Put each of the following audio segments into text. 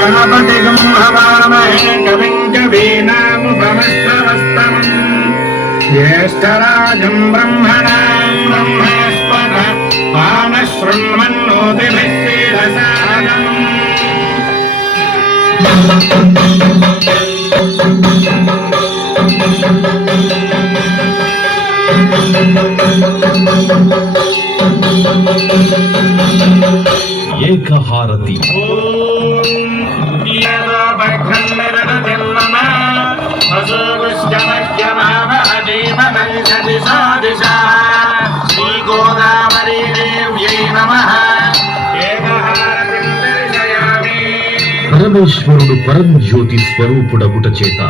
गणपति गंभवामहे कवि ज्येष्ठराजम् ब्रह्मणाम् ब्रह्मणस्पद पानशृण्वन्नोतिभिः सीदसादनम् ఏకహారతి శ్రీగోదావరీ పరమేశ్వరుడు పరంజ్యోతి స్వరూపుడగుట చేత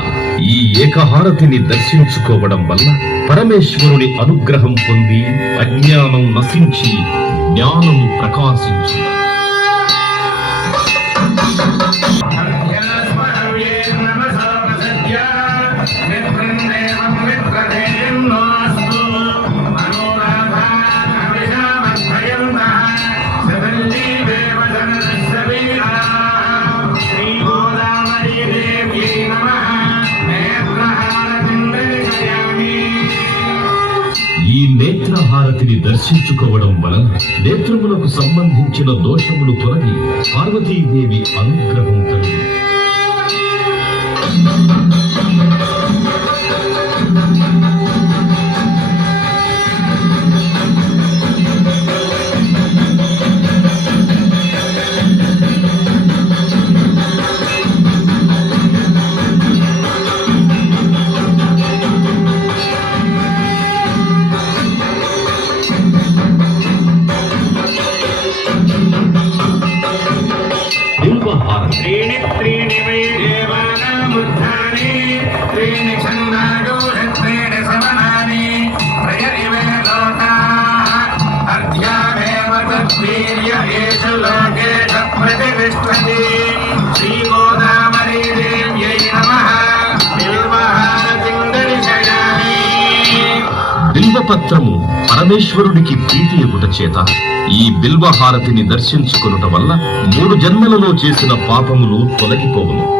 ఈ ఏకహారతిని దర్శించుకోవడం వల్ల పరమేశ్వరుని అనుగ్రహం పొంది అజ్ఞానం నశించి జ్ఞానము ప్రకాశించు పార్వతిని దర్శించుకోవడం వలన నేత్రములకు సంబంధించిన దోషములు తొలగి పార్వతీదేవి అనుగ్రహం బిల్వపత్రము పరమేశ్వరుడికి ప్రీతి ఎగుట చేత ఈ బిల్వహారతిని దర్శించుకొనుట వల్ల మూడు జన్మలలో చేసిన పాపములు తొలగిపోవును.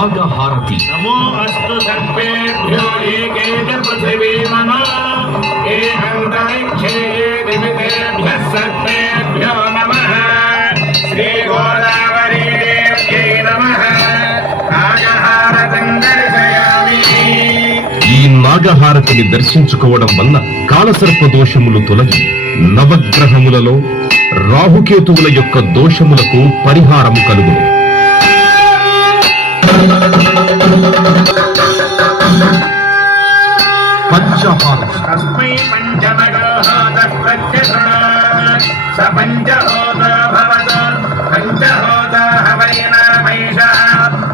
నాగహారతి. ఈ నాగహారతిని దర్శించుకోవడం వల్ల కాలసర్ప దోషములు తొలగి నవగ్రహములలో రాహుకేతువుల యొక్క దోషములకు పరిహారం కలుగుతుంది పంచహార. తస్మై పంచనగాహాద ప్రత్యసనాత్ స పంచహోద భవద పంచహోద హవైన మైష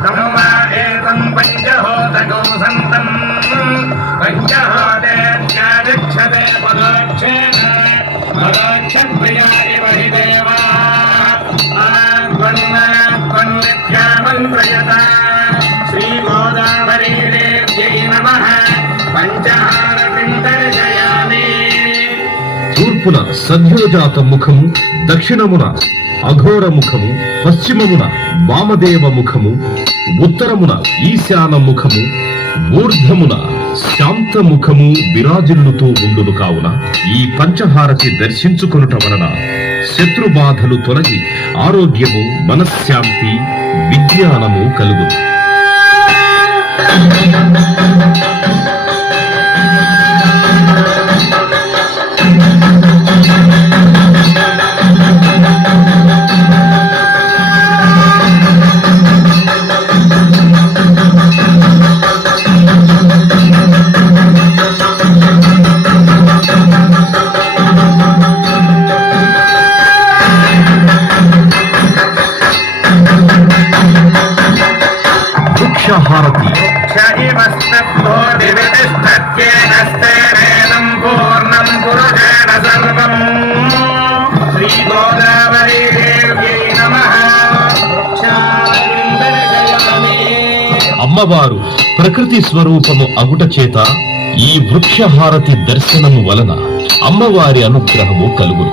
తమ్మా ఏతం పంచహోద గోసంతం పంచహోదే జ్ఞానక్షతే పదాక్షే పదాక్షప్రియాయ బహి దేవా తూర్పున సద్యోజాత ముఖము దక్షిణమున అఘోర ముఖము పశ్చిమమున వామదేవ ముఖము ఉత్తరమున ఈశాన ముఖము ఊర్ధ్వమున శాంత ముఖము విరాజిల్లుతూ ఉండును కావున ఈ పంచహారతి దర్శించుకొనుట వలన శత్రుబాధలు తొలగి ఆరోగ్యము మనశ్శాంతి విజ్ఞానము కలుగును. పూర్ణం సర్వం శ్రీ గోదావరి అమ్మవారు ప్రకృతి స్వరూపము అగుట చేత ఈ వృక్షహారతి దర్శనము వలన అమ్మవారి అనుగ్రహము కలుగును.